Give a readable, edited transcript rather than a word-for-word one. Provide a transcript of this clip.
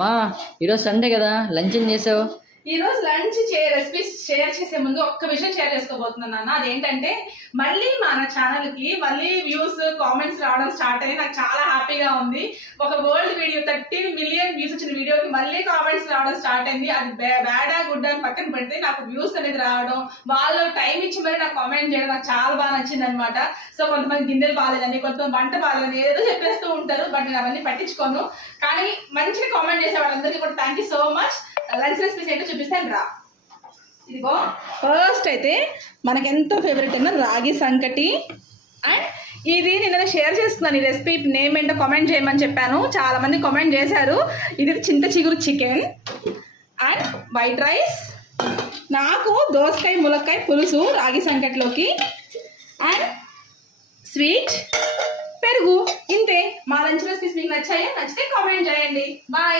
మా ఈరోజు సండే కదా లంచ్ ఏం చేసావు? ఈ రోజు లంచ్ రెసిపీస్ షేర్ చేసే ముందు ఒక్క విషయం షేర్ చేసుకోబోతున్నాను అన్న. అదేంటంటే మళ్ళీ మన ఛానల్ కి మళ్ళీ వ్యూస్ కామెంట్స్ రావడం స్టార్ట్ అయ్యి నాకు చాలా హ్యాపీగా ఉంది. ఒక వరల్డ్ వీడియో 13 మిలియన్ వ్యూస్ వచ్చిన వీడియోకి మళ్ళీ కామెంట్స్ రావడం స్టార్ట్ అయింది. అది బ్యాడా గుడ్ అని పక్కన పెడితే నాకు వ్యూస్ అనేది రావడం, వాళ్ళు టైం ఇచ్చి మరి నాకు కామెంట్ చేయడం నాకు చాలా బాగా నచ్చింది అనమాట. సో కొంతమంది గిన్నెలు బాగాలేదని, కొంతమంది వంట బాగాలేదని ఏదో చెప్పేస్తూ ఉంటారు. బట్ నేను అవన్నీ పట్టించుకోను. కానీ మంచిగా కామెంట్ చేసే వాళ్ళందరికీ కూడా thank you so much. Lunch recipes ఏంటో చూపిస్తాను రా. ఇదిగో ఫస్ట్ అయితే మనకి ఎంతో ఫేవరెట్ అయిన రాగి సంకటి. అండ్ ఇది నిన్న షేర్ చేస్తున్నాను. ఈ రెసిపీ నేమ్ ఏంటో కామెంట్ చేయమని చెప్పాను, చాలా మంది కామెంట్ చేశారు. ఇది చింత చిగురు చికెన్ అండ్ వైట్ రైస్. నాకు దోసకాయ ములక్కాయ పులుసు రాగి సంకటిలోకి అండ్ స్వీట్ పెరుగు. ఇంతే మా లంచ్ రెసిపీస్ మీకు నచ్చాయో? నచ్చితే కామెంట్ చేయండి. బాయ్.